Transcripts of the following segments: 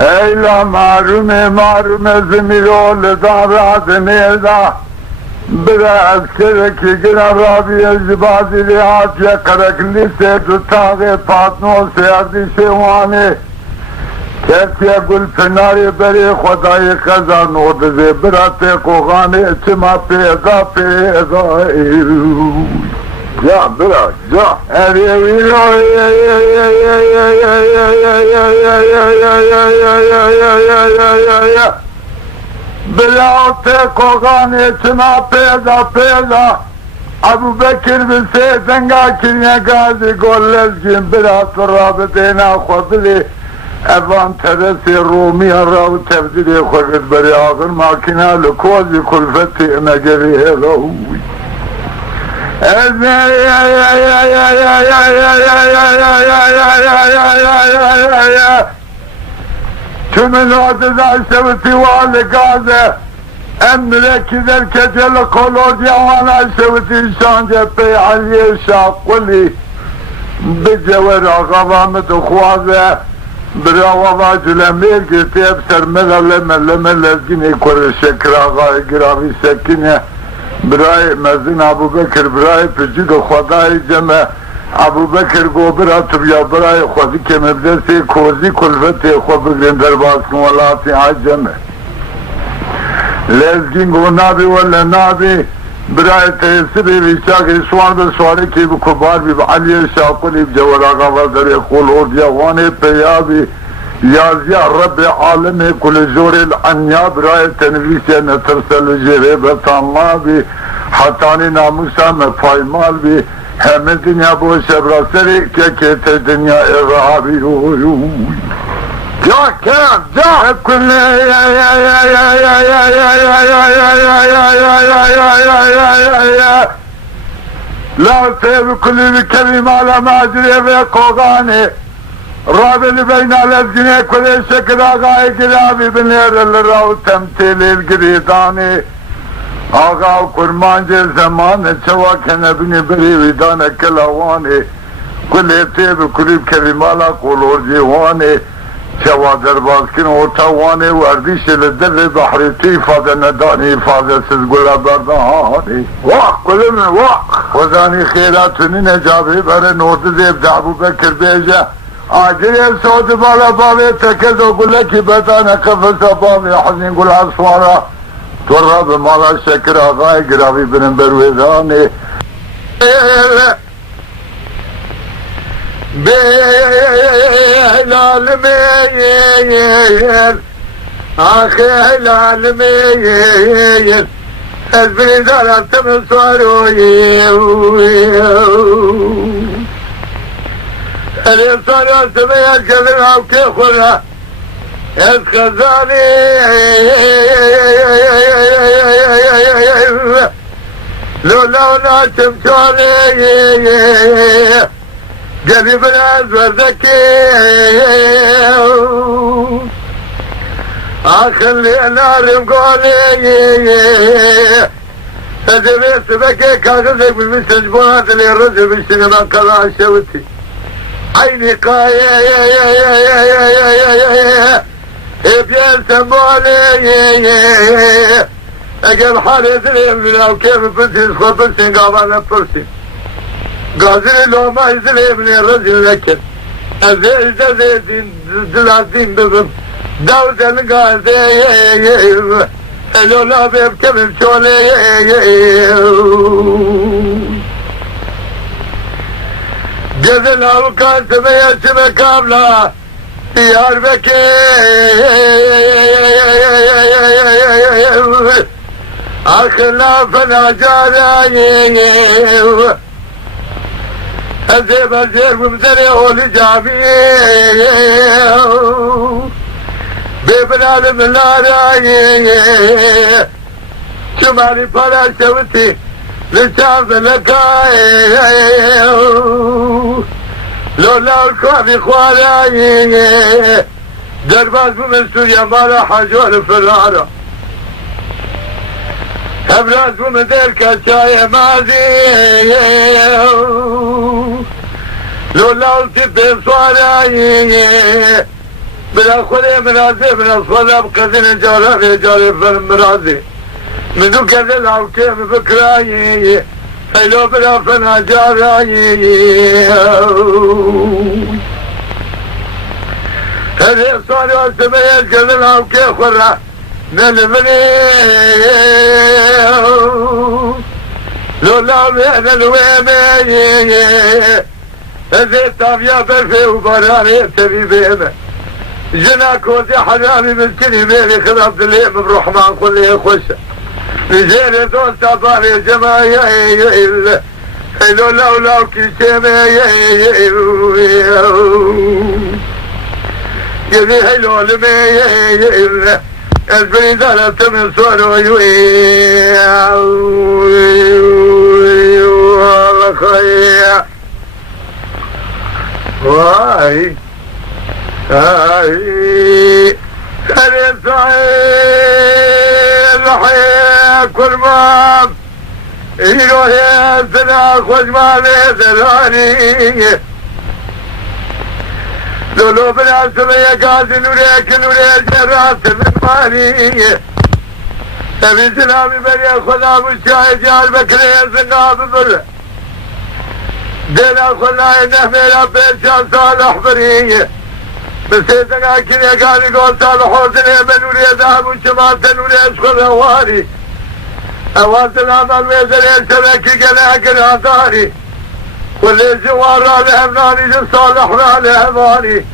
Eyla marume zimilol davrat neyda biraz kereki gira rabiye zibadili atya karakli se tutağe patno seyardi şevani Kefye gül fenari beri Khodai kazan odze birate koğani çima peyda Ya biraz ya Bilate koğani çima peyda Abu Bekir bilse zenga kirye gazi gollezgin biraz rabitena khodili Evan teresi Rumiye rav tebdili khurrid beri ağır makina likozi kulfeti emegeri helavu Tümün adıda şevti vali gaze Emre kider keçeli kolor yavana şevti şan cephe aliye şakuli Bicever ağavamı dukhwaze Bravo vacülemir gitti hep sermelele lezgini kore şekrağa giravi sekine Bray mezin Abu Bekir bray pücü de Khodai ceme Abu Bekir gobir atıp ya bray khodi kemebdesi kozi kulfeti khobigrin derbasın velati aceme Lezgin go nabi velle nabi Bray tesiri vişaki suan ve suari ki bu kubar bi aliye şakuli cevara vazere kul ordiya vane peyabi Yazya Rabbi alemi kul zoril anya bray tenvise ne tersel cerebe tanla bi hatani namusa me faymal bi hem dünya bu şebraseri kekete dünya erabi Ya kan ya kulle La sev kulli kelim ala macire ve kogani Rabeli beyna lezgine kule şekraga girabi binler rav temtilil giridani Ağa kurmancı zamanı çavakene bini biri vidane kelavani Kulle tebi kulli kelim ala kulur civani Çavadır baskin ortavani vardişeli deli bahriti ifade nedani ifadesiz güleberdan Vah kulüme vah Kozani kheyratuni necabi bere nordu zeyb Abu Bekir beyce Acile Saudi bala bavi tekez o güle ki bedane kafese bavi hazin gül asvara Turra mala şekir ağay giravi benim bervezani Belalmeyer Helalmeyer Ezbiri zarattım soruyu Elim sarıyorsun eğer gelir havke kula Ez kazani Lola çımçani Geli biraz verdeki Akıllı narim goli Ezeli sübeke kağız ekbilmişsin buna dili rızı ben kala şevti Aynı kaye Ebyen semboli Eğer hal edilir bilav kemi pürsün Kopülsün gavana pürsün Gazili loma izili bile rızı vekin Ezeli zedin Zilazin bizim Davzelin gazi Elola bebkemin çole Gezel avukat meyesime kabla Diyarbakır Akına fena carayim Ezeb mümzeri oli cami Bebinalim larayim Kümani para şevti Lisan ve lekayim Lola ukabi khualayim Derbaz bu Suriye mara hacol firara ابراز ومدرك شاي مازي لولا التفت صواراي بلا خلي مرازي من الصلاة بقدر جولة رجالي مرازي منو كذا لو كيف بكراي حلو بلا فنا جاراي هذه الصلاة والسمية كذا لو كيف خرا نلمني لولا بين الويمي هذه الطابية برفي وبراني تبي بيمه جنا كوزي حرامي من كلمة خلاف اللي بروح مع كل يخش رجال دول تباري جماعي لولا كيسيمة يدي هلو لمي البريدانة تمن صورو والله خير واي هاي الحياة كل ما يروح يسنا خذ مالي ثلاني لولو بلا سمية قاسي نوريك جرات من مالي تبي سلامي بريا خدا مشاهد جال بكري الزنا ببر دينا خلا انه ميلا بيشان صالح بريه بسيطة كني قال يقول صالحو سنة بنوري ذهب وشمال تنوري اشخر رواري اواد العمل ويزل يشترك قلع قناطاري واللي جوار عليهم ناري صالح عليهم ناري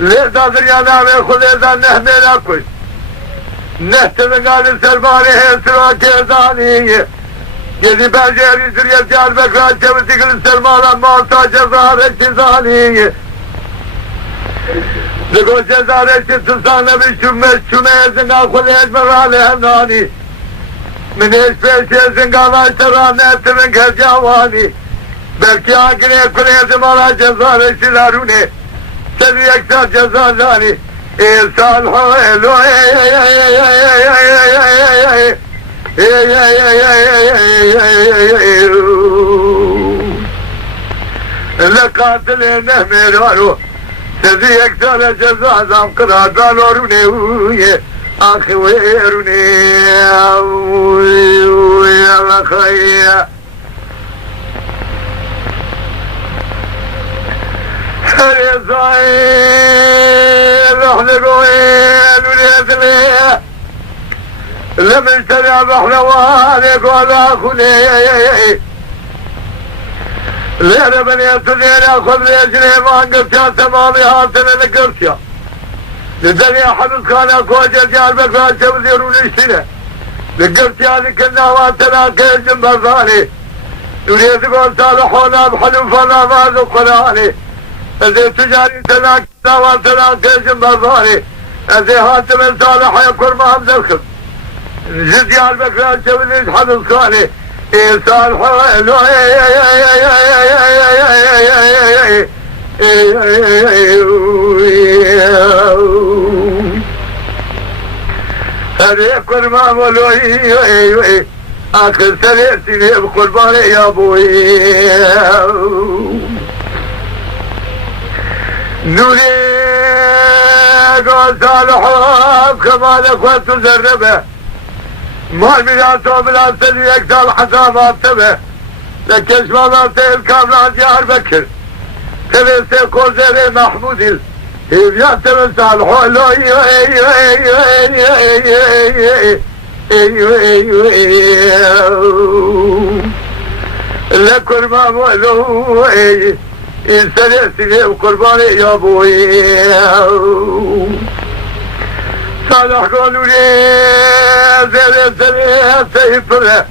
ليه تاثر يا نامي خذ اذا نحمي لكش نحتل قال سلماني هيسرا كيزاني يدي باجيري سريا جال بكران شبتي قل سلمان موتا جزار الشيزاني لقول جزار الشيزاني بشمي زنقا خليج مرالي همناني من ايش بيش زنقا شراني ترنك الجواني بلكي آقني كلي زمالا جزار الشيزاروني سبي اكثر جزار زاني إنسان حلو لقاتل نهميرانو سزي اكثر جزا زام قرادان وروني اخي ويروني يا خير حريصاير رحنا قوين ونيتلي لما اشتري رحنا وانك ولا خلي لينا بنيتني اخذ رجلي ما انقرتيا تمامي هاتنا لقرتيا لذلك حدث كان اكوجه جال بكران شبزيرون الشنة لقرتيا لكنا وانتنا كير جنب ثاني تريد قول صالحونا بحلم فلا ما ذكراني اذا تجاري تناك داوان تناك جنب ثاني اذا هاتم صالح يكون ما هم ذكر جد يال بكران شبزير حدث كاني إنسان حلو هذي كل ما مولوي آخر سنة بقربان يا أبوي نوري قول صالحوك كما لك وتزربه مال ميلاتو بلا سلي يكتال حسابات تبه لكش مالاتي الكاملات يار بكر كريسي كوزيري محمودي هيبيات من صالحو لكل ما مولو إنسان سنة وقرباني يا أبوي صالح قولوا لي زي سنة سيفره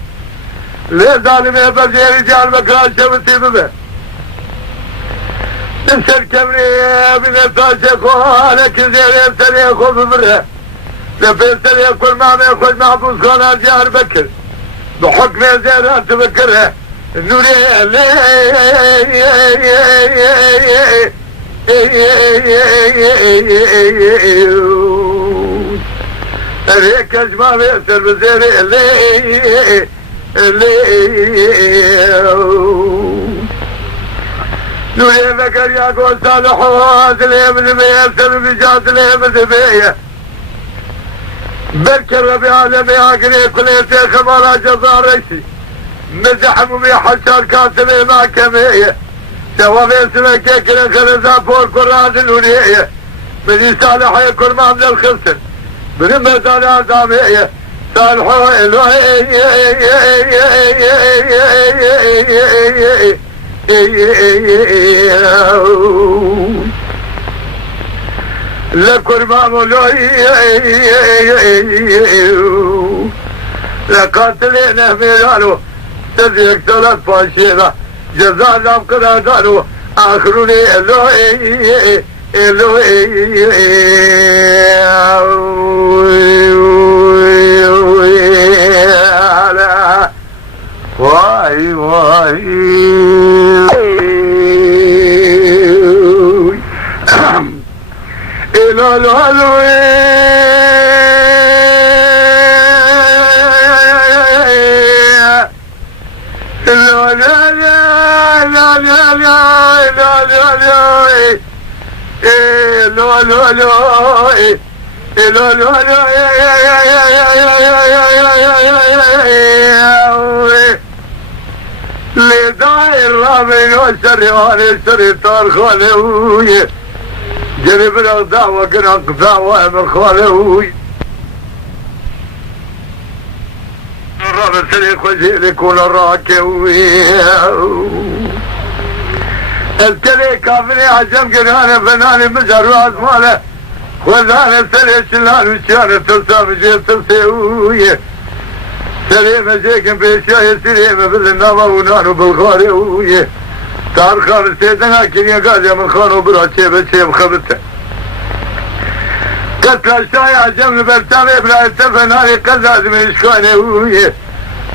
ليه ظالمي بزي رجال مكان شبتي ببه نمسر كبري من الفاشق وانا كزير سنة خوف بره لفين سنة كل ما ياخذ محبوس خانة جار بكر بحكم زيرات بكرها نوري هيك اجمع بيسر بزيري اللي نولي بكر يا قول صالحوات اللي من بيسر بجات اللي من بيه بكر ربي عالمي عقلي كليتي خبارة جزاريسي مزحم ومي حشار كاتبي ما كمية سوا بيسر كيكري خرزا فور كراد الولية من صالح يكون ما من الخسر من مدار عظامية صالحو لكل معمولوي لقاتلين ميلانو تزيك ثلاث فاشيرة جزاء لهم قرادانو آخروني اللوي واي واي إلى الهلوي لا لا لا لا لا لا لا لا لا لا لا لا لداعي الرابع والشر والشر طار خالوي جرب الأغضاء وقنا قضاء وأمر خالوي الرابع سريق وزيلك والراكوي التلي كافري عجم قراني فناني مزهر وعزماله وذاني سريع شلال وشيانة تلسام جيب تلسيوية سليمة جيكم بيشاية سليمة بالنظر ونانو بالخالوية تار خالد سيدنا كنيا قاجة من خانو برا شيبة شيب خبته قتل الشاي عجم برتامي برايته فناني قزاز من اشكانيوية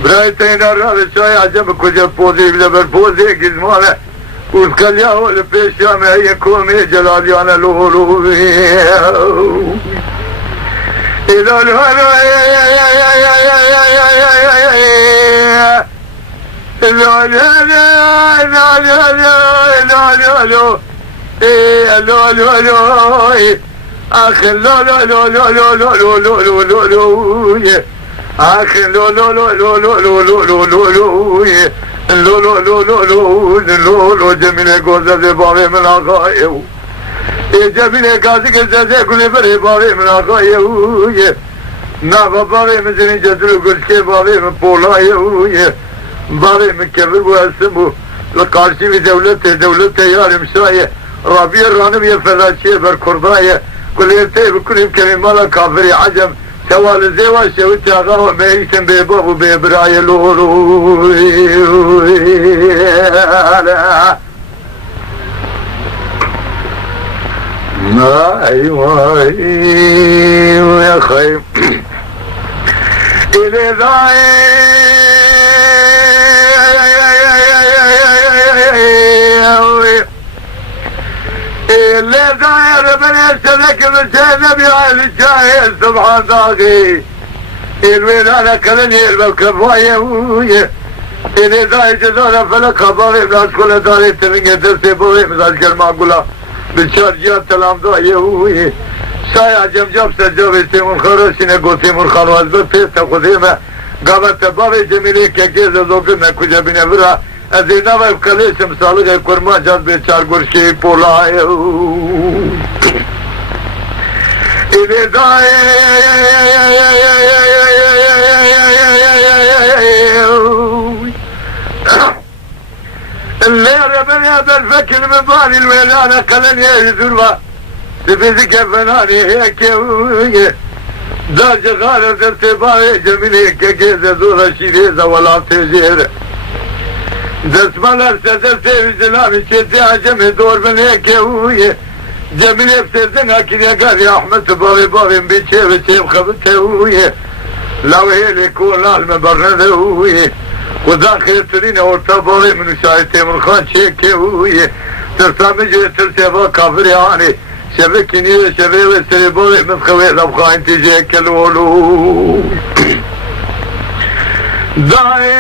برايتين الرابع الشاي عجم كجا بوزي بلبر بوزي قزماله وذكرياه لبيشام هي كومي جلاليانا لولو إلى الهلو أخي لا لا لا لا لا لا لا لا لا لا أخي لا لا لا لا لا لا لا لا لا لا جميلة قوزة زي باري من آقائه جميلة قاسي قلزة كل بري باري من آقائه نابا باري من زنين جدلو قلشي باري من بولايه باري من كبر واسمه لقارشي بدولته ياري مشاية ربيع الرانم يفلاشي بركرباية كل يرتي بكل كلمة كافري عجم سوال زيوا شوتي اغاوة ميسن بيباب وبيبراي لولو ماي يا خيم إلي ضاي اللي داير من يسلك بسينا بيعال الشاهي سبحان داغي الويلانا كلني البكفاية اللي داير جدونا فلك خباري بلاس كل داري تنين درسي بوي مزاج كرما قولا بالشارجيات تلام دايه شاي عجم جاب سجوبي سيمون خروشيني قو سيمون خانواز بطيستا قديمة قامت باري جميلي كيكيزة زوقنا كجا بنفرها ازينا ويبكاليش مسالغة كرما جاد بيچار قرشي بولاي إذا داي اللي ربني هذا الفكر من بالي الويلانة قلني يزروا تفيزك فناني هيك درجة غالب درتباي جميلي كيكيزة زورة شيريزة ولا تجير دسمالر سدر تيزلامي شدي عجمي دور من هيك جميلي بسردن هكذا قال يا أحمد باري بيشي بشيب خبته لو هي اللي يكون لالم برنده وداخل ترين ورطا باري من شايتي من خان شيكي ترسامي جي ترسيبا كافر يعني شبكني شبي والسريبوري مفخوي لبخا انت جيك الولو داي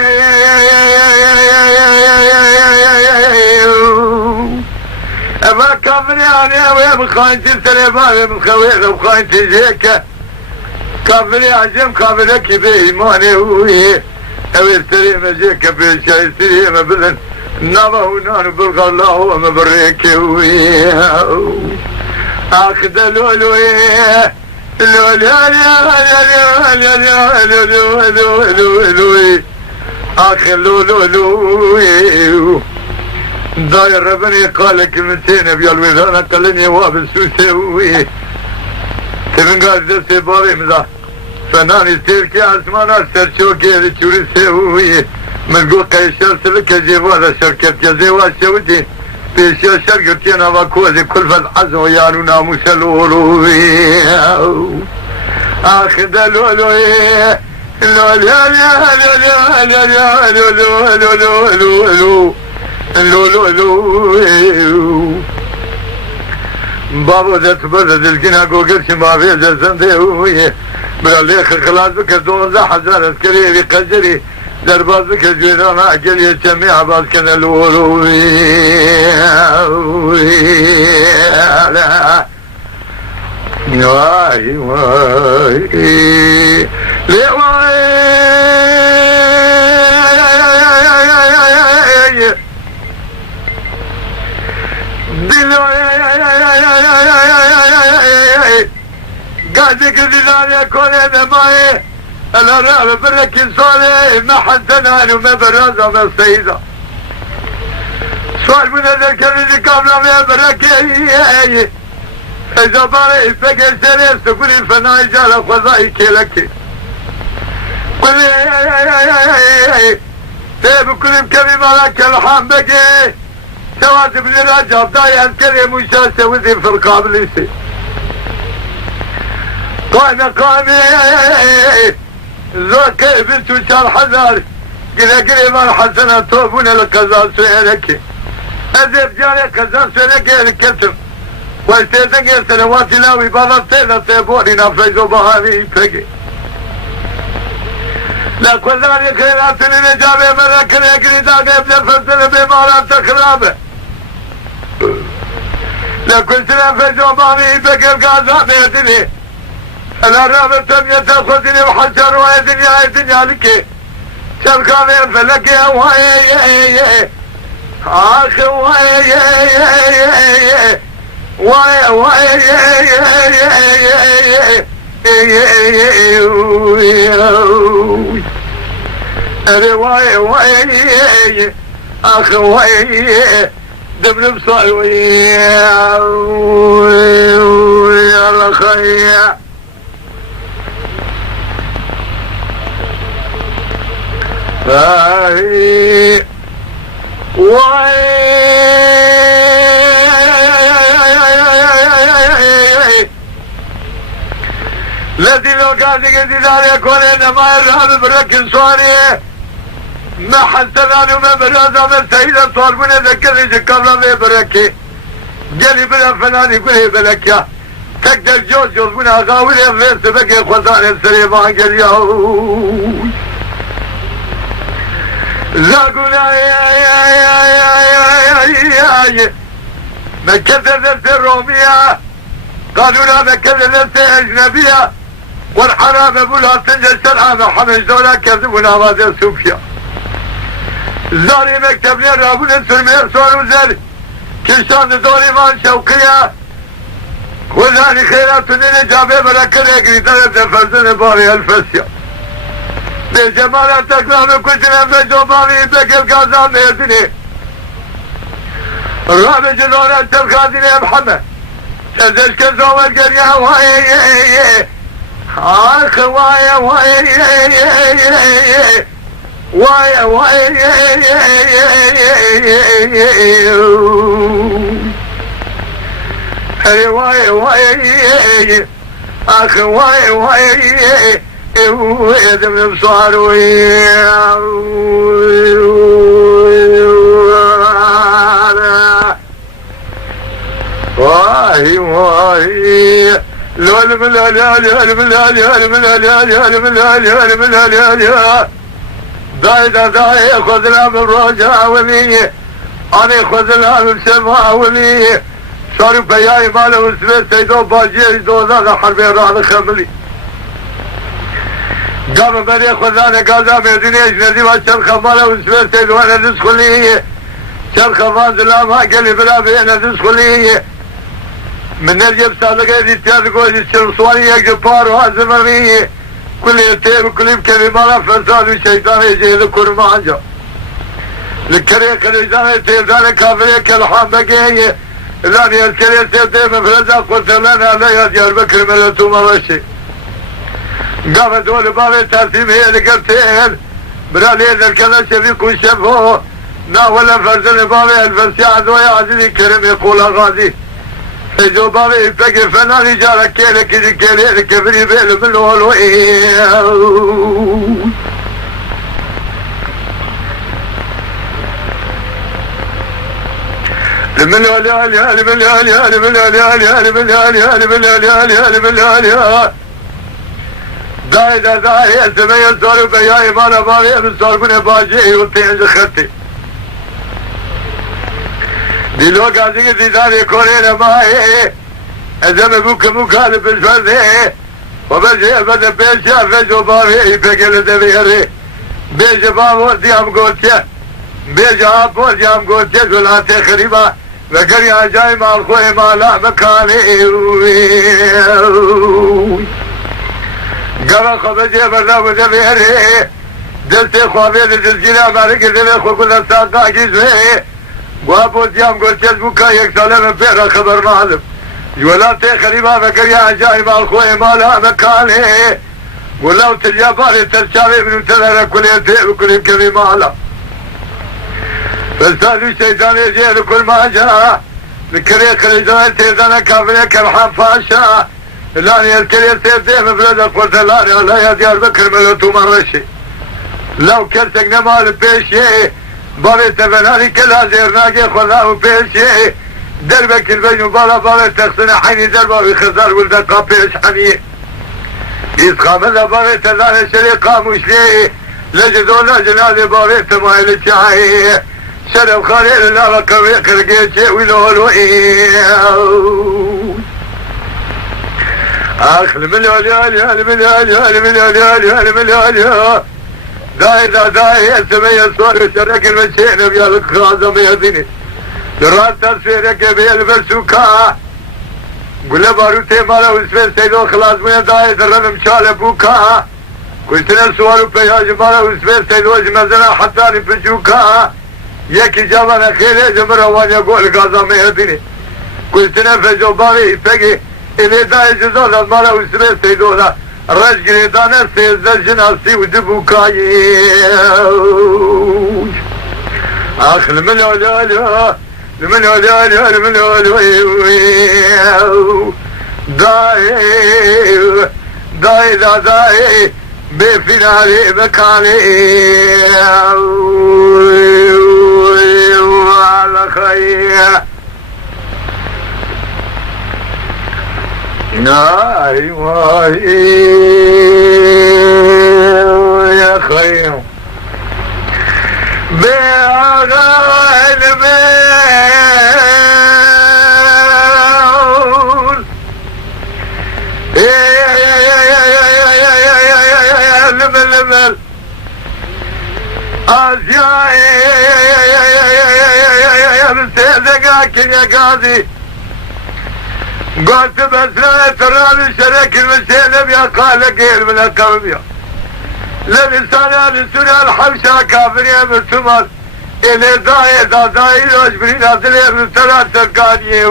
اما كافري انا ويا مخا انت السريبوري مفخوي لبخا انت جيك كافري عجم كافري كبي ايماني ويه او السريم جيك بشاي سريم بلن نبه نار بلغ الله ومبريك ويه اخذ لولوي لولوي اخذ لولوي داير ربني قال كلمتين بيالوي قالني واب السوسي تبنقال دستي باري مذا فناني سيركي عثمانا سرشوكي لشوري سيوي ملقو قيشار سلك جيوالا شركة جزيوا السعودي بيشي شركتين وكوزي كل فالحزو يانو ناموس الولوي اخذ الولوي بابا ذات بلد الجنة قوقل شمافي ذات زندي بلالي خلاص بك دوزة حزار اسكري بقجري درباز بك جيرانا اجل يجميع باز كان الولوي واي واي لي واي قاعدك الزلال يكون هذا معي الأراب برك صالي ما حسنان وما برازة ما السيدة سؤال من ذلك اللي كاملة ما برك إذا باري فقر سريس تقولي فناي جالة خزائي كيلك قولي تيب كل بكريم لك الحام بقي سواد ابن رجب داي الكريم وشاسة وذي في القابليسي قامي زوكي بنتو شال حذار قل ما الحسنة توبون لكزال سويلك اذيب جاري كزال سويلك الكتب والسيدك سنوات لاوي بابا سيدة سيبوني نفريزو بهاري فقي لا كذلك خيرات لنجابي مرك ليكري داقي ابن فسر بمارات تخرابه لا كل سنة فيزو بهاري فقي القازة بيدني الأرام تمية تأخذني وحجر ويدني دنيا لك شركاني فلك يا واي آخ واي واي واي واي آخ واي دبل بصاوي يا الخير واي الذي لو قاعد يقدر يكون انما يرهب برك صاري ما حسنان وما برازا من سيدة طالبون ذكر قبل ما بركي قالي بلا فلان يقول بلك يا تقدر جوز من اغاوي في سبق خزان السليمان قال يا زاقنا يا مكة ذات الرومية قالوا لا مكة ذات أجنبية والحرام أبولا تنجل سلعة محمد زولا كذبنا ماذا سوفيا زاري مكتب لي رابونا سلمير سوالو زاري كشان دوري مان شوقية وزاري خيرات نيني جابي بركة يقري ثلاثة فرزن باري الفسيا بجمالة تكلام كتنا بجوباني بكل قازان بيدني رابع جدونا تلقادني يا محمد تزش كزوة القرية واي آخ واي واي واي واي واي واي آخ واي واي ويد من صاروي واي ناهي واهي لول ملالي داي خذنا من رجع ولي أنا خذنا من سماع ولي صاروا بياي ماله وسبت سيدو باجي دوزا حرب راح خملي قام بدي خذنا قاعدة مدينة جديدة وشر خمالة وسبت سيدو أنا ندخلي شر خمال زلام هاكلي بلا بينا ندخلي من الجيب سالك اللي تياركو يشر صواني يجبار وهزمني كل يتيب كل كلمة فساد الشيطان يجي لكرمان جا لكريه كريزان يتيبزان كافرية كالحام بقية لاني الكريه تيبزان مفرزا قلت لنا لا يديار بكر ملتو مرشي قام دول بابي ترتيب هي لقبتين برالي الكلا شبيك وشبه نا ولا فرزن بابي الفرسيع دويا عزيزي كريم يقول غازي جو بابي يبقى فناني جارك كيلك كيلي كبري بيل من داي سمي صار بياي مانا بابي صار من باجي وتين خطي دلو قاضي ديداري كورينا ماي ازم ابوك مخالف الفرد وبجي بدا بيشا فجو بابي بقل دبيري بيجي بابو ديام قوتيا بيجي ابو ديام قوتيا زلاتي خريبا وكري عجاي مال خوي مالا مكاني قبل خبجي بردا ودبيري دلتي خوابي دلتجينا مالك دبي خو كل ساقا جيزي وابو ديام قلت بوكا يكسالة من بيرا خبر معلم جولاتي خريبا فكريا عجائب الخوي مالا مكاني ولو تلياباري تلشابي من تلالة كل يتيب وكل يمكبي مالا فالسادو الشيطان يجي لكل ما جاء لكريا خريجان تيزانا كافريا كرحان فاشا لاني الكريا تيزي مفردا قلت لا يا ديار بكر ملوتو مرشي لو كرتك نمال بيشي بابي تبناني كلا زيرناكي خلاه بيشي دربك البين وبالا تخصنا حيني دربا خزار ولدك قابيش حني يسخام الله بابي تلاني شريقا مشلي لجدونا جنازي بابي تمايل الشعي شرف خالي الله وكوي خرقيتي ويلولو اخ المليون داي السمية صور شرك المشين بيالك خازم يديني درات تسيرك بيال برسوكا قل باروتي مالا واسمه سيدو خلاص من داي درن مشال بوكا قلتنا سوالو بياج مالا واسمه سيدو جمزنا حتاني بجوكا يكي جابنا خيري جمرا وان يقول خازم يديني قلتنا فجو باري فقي اللي داي جزول مالا واسمه سيدو رجل دانا سيزر جناسي ودبوكاي اخ المليون داي بفناري مكاني على خير ناي واي يا خير بأغاني المول المل أزياء بسيدك يا قاضي قلت بس لا تراني شريك المسيلة بيا قال غير من القومية للإنسان السنة الحبشة كافرية من ثمر إلي داي رجبرين أصلي من ثلاث سرقانية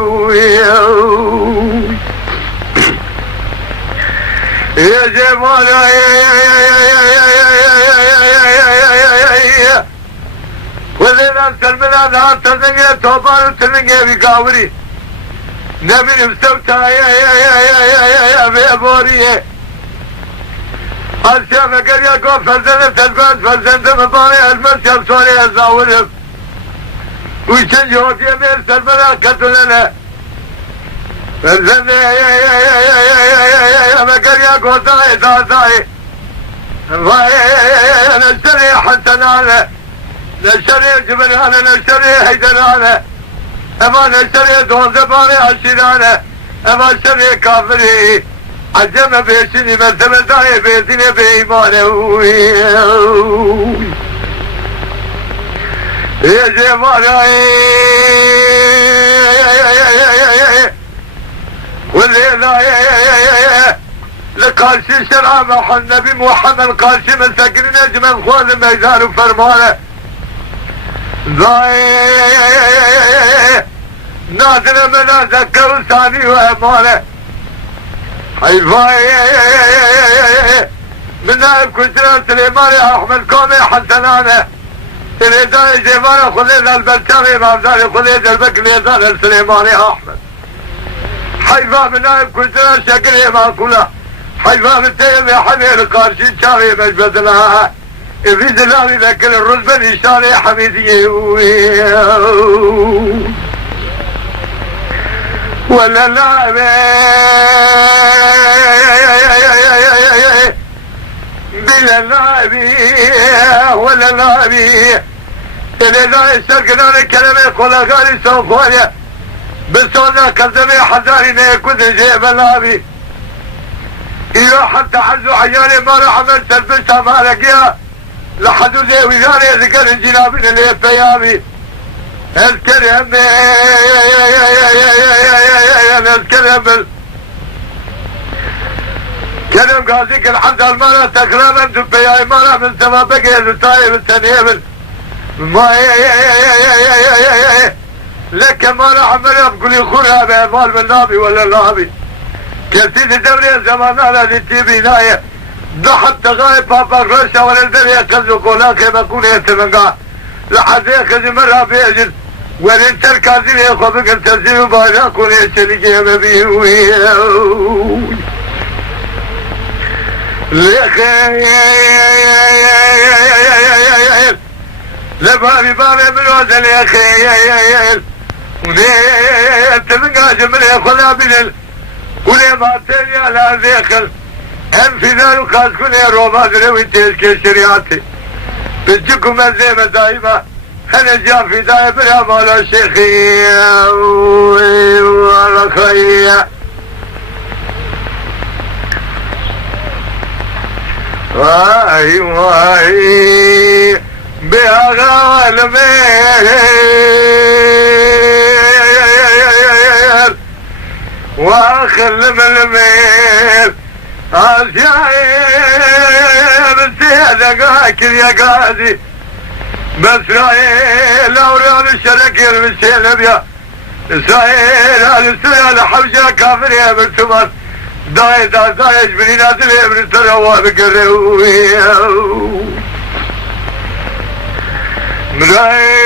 يا جمال وذينا سلمنا نهار تزنجي توبان وتنجي بقاوري نبي مستوتا يا بوريه أشياء فكر يقول فرزنة تلفاز فرزنة مباري المسيب سوري مقريا قوتاي داداي نشري حسنانا نشري جبنانا نشري حيدرانا اما نشري دون زباني عشيرانا اما شري كافري عجم بيشني مرتبة داي بيتني بإيمانه يا جمالاي والليلة لقارشي شرع النبي محمد قارشي مساكن نجم خوال الميزان وفرمانه نازل من ذكر ثاني وامانه حيفاي من نائب كسران سليماني احمد كومي حسنانه الاداري جيبانه خليل البلتاني مابزاني خليل البكري السليماني احمد حيفا من نائب كسران شكري ماكوله حيفا من تيمي حمير قارشي شاوي مجبد لها افريد الله ذكر الرزبة الاشاري حميدية ولا لا بلا لا ولا لا إلى لا يسرقنا الكلمة قولا غالي سوفانيا بسونا كذبي حزاري نيكوز جيب اللابي إيوه حتى حزو حياني ما راح من تلبسها ما لقيها لحدو زي وزاري ذكر الجنابين اللي يبيامي الكلام الكلام كلام قاضيك الحمد المرة تقريبا دبياي مرة من سبابك يزتاي بالسنيبل ما لك مرة عمري بقولي خورها بأمال من نابي ولا نابي كالسيد الدوري الزمان على التيبي ناية ضحت تغايب بابا غرشة ولا الدنيا كذو قولاك بكون يتمنقا لحظيك زي مرة بيجل ولن تركازي لي خبك الترزيب بايلا كون يشتريكي مبيه لخيل لبابي بابي من وزن يا خيل وليل تلقى جمل يخلا بلل ولي ما تاني على ذيخل هم فينال وخاص كوني روما دروي تيسكي شريعتي بجيكم الزيمة دائما انا جاء في دائما يا مولا شيخي ولا خيا واي واي بأغا الميل واخل من الميل عزياي بنتي قاكل يا قاضي بإسرائيل أوريان الشركة المسيلة بيا إسرائيل الإسرائيل حوجة كافر يا برتمان داي بني نازل يا برتر هو بقروي مراي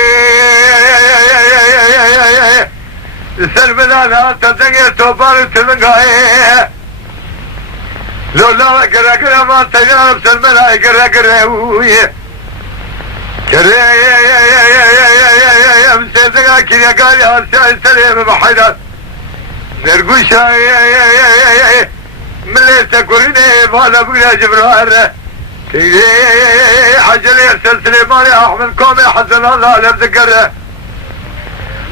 السلمنا لا تتنقى توبار تلنقاي لو لا قرقر ما تجارب سلمنا قرقر كريه مسيدك كريه قال يا سليم بحيدر نرقوشا ملي تكوريني بالا بقنا جبران كريه حجل يرسل سليماني احمد كومي حسن الله لبذكره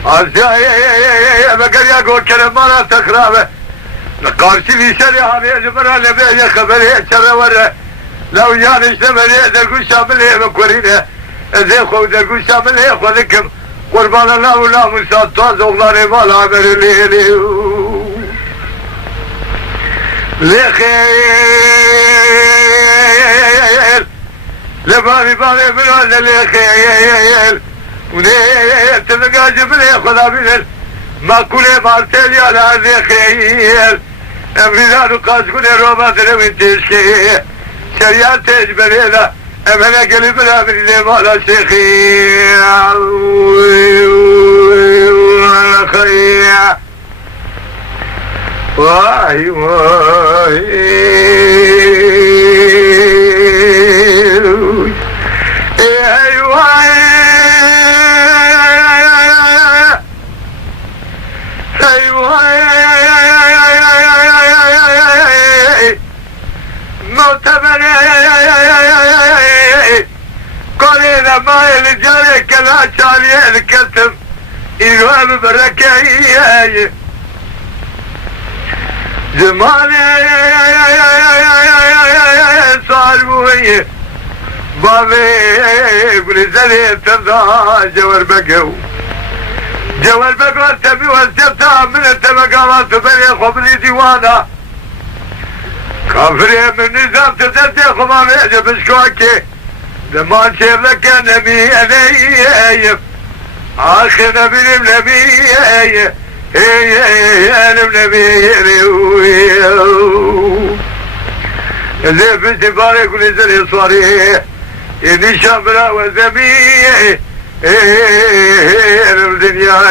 عزيزي بقريا قول كلمانا تخرابه قارشي في شريعة في جبران لبيه خبريه شبه لو جاني اشتمليه نرقوشا ملي مكوريني زي خو دقو شامل هي خلكم قربان الله ولا مساعد طاز وغلاني ما العمل ليلي لخيل لبابي بابي من هذا لخيل وليل تلقى جبل ياخذ من ما كل مارتيلي على هذا خيل امريكان قاس كل روما تلوين تشكي شريان تجبل هذا أمنا قلب لا من اللي مالا شيخي ولا خيا واي واي ما الجاري كلا شالي الكتم إيوان بركاي زماني صاروا بابي قل زلي ترضى جوال بقو جوال بقو تبي وسبتها من التبقى تبني خبري ديوانا كافري من نظام تزلتي خمامي جبش كوكي زمان شير لك نبي علي آخر نبي النبي النبي اللي في سفاري كل زلي صاري إني شابرا وزمي الدنيا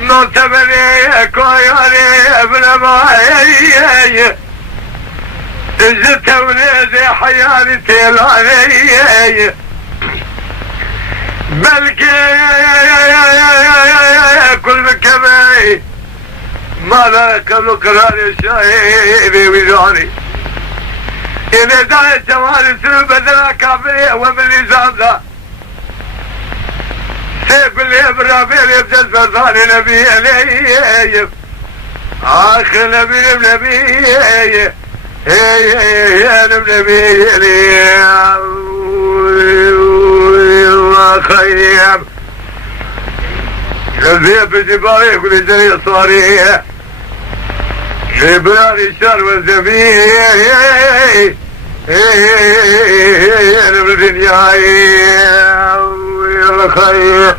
نرتبني كوياني ابن ماي زدت وليدي حياني تيلاني بلكي كل مكبي ما لا قبل قرار شايبي وجاني إذا دعي جمال سنو بدنا كافري ومن نظام ذا سيف الإبرة بين يبدأ فرضان نبي عليه آخر نبي نبي الله خير الذي بجباري يقول جري صاري جبراني شر والزمين الدنيا يا خير